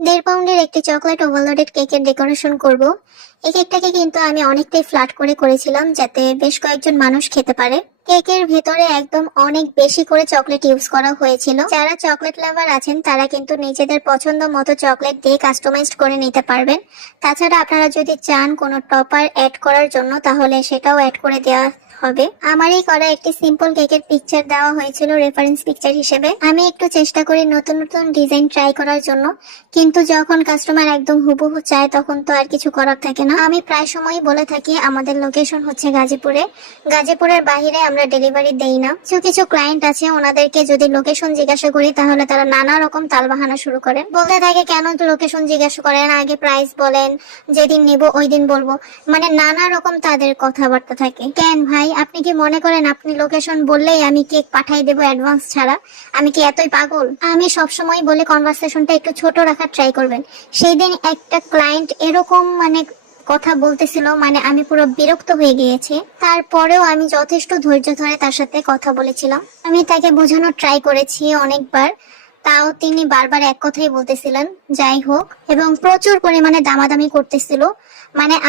1.5 পাউন্ডের একটি chocolate overloaded কেকের ডেকোরেশন করব। এই কেকটাকে কিন্তু আমি অনেকটাই ফ্ল্যাট করে করেছিলাম যাতে বেশ কয়েকজন মানুষ খেতে পারে। কেকের ভেতরে একদম অনেক বেশি করে চকলেট ইউজ করা হয়েছিল। যারা চকলেট লাভার আছেন তারা কিন্তু নিজেদের পছন্দ মতো চকলেট দিয়ে কাস্টমাইজড করে নিতে পারবেন। তাছাড়া আপনারা যদি চান কোনো টপার অ্যাড করার জন্য তাহলে সেটাও অ্যাড করে দেওয়া হবে। আমারই করা একটি সিম্পল কেকের পিকচার দেওয়া হয়েছিল রেফারেন্স পিকচার হিসেবে। আমি একটু চেষ্টা করি নতুন নতুন ডিজাইন ট্রাই করার জন্য, কিন্তু যখন কাস্টমার একদম হুবহু চায় তখন তো আর কিছু করার থাকে না। আমি প্রায় সময়ই বলে থাকি আমাদের লোকেশন হচ্ছে গাজীপুরে। গাজীপুরের বাইরে আমরা ডেলিভারি দেই না। কিছু কিছু ক্লায়েন্ট আছে, ওনাদেরকে যদি লোকেশন জিজ্ঞাসা করি তাহলে তারা নানা রকম তালবাহানা শুরু করেন, বলতে থাকে কেন লোকেশন জিজ্ঞাসা করেন, আগে প্রাইস বলেন, যেদিন নিব ওই দিন বলবো, মানে নানা রকম তাদের কথাবার্তা থাকে। কেন ভাই, আপনি কি মনে করেন আপনি লোকেশন বললেই আমি কেক পাঠাই দেবো অ্যাডভান্স ছাড়া? আমি কি এতই পাগল? আমি সবসময় বলে কনভারসেশনটা একটু ছোট রাখার ট্রাই করবেন। সেই দিন একটা ক্লায়েন্ট এরকম কথা বলতেছিল, আমি পুরো বিরক্ত হয়ে গিয়েছি। তারপরেও আমি যথেষ্ট ধৈর্য ধরে তার সাথে কথা বলেছিলাম। আমি তাকে বোঝানোর ট্রাই করেছি অনেকবার, তাও তিনি বারবার এক কথাই বলতেছিলেন যাই হোক, এবং প্রচুর পরিমাণে দামাদামি করতেছিল।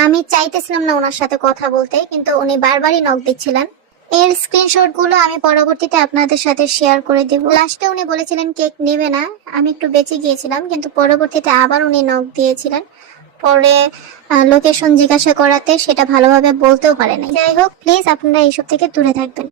আমি চাইতেছিলাম না ওনার সাথে কথা বলতে, কিন্তু উনি বারবারই নক দিচ্ছিলেন। এর স্ক্রিনশট গুলো আমি পরবর্তীতে আপনাদের সাথে শেয়ার করে দিব। লাস্টে উনি বলেছিলেন কেক নেবে না, আমি একটু বেঁচে গিয়েছিলাম, কিন্তু পরবর্তীতে আবার উনি নক দিয়েছিলেন। পরে লোকেশন জিজ্ঞাসা করাতে সেটা ভালোভাবে বলতেও পারে নাই। যাই হোক, প্লিজ আপনারা এইসব থেকে দূরে থাকবেন।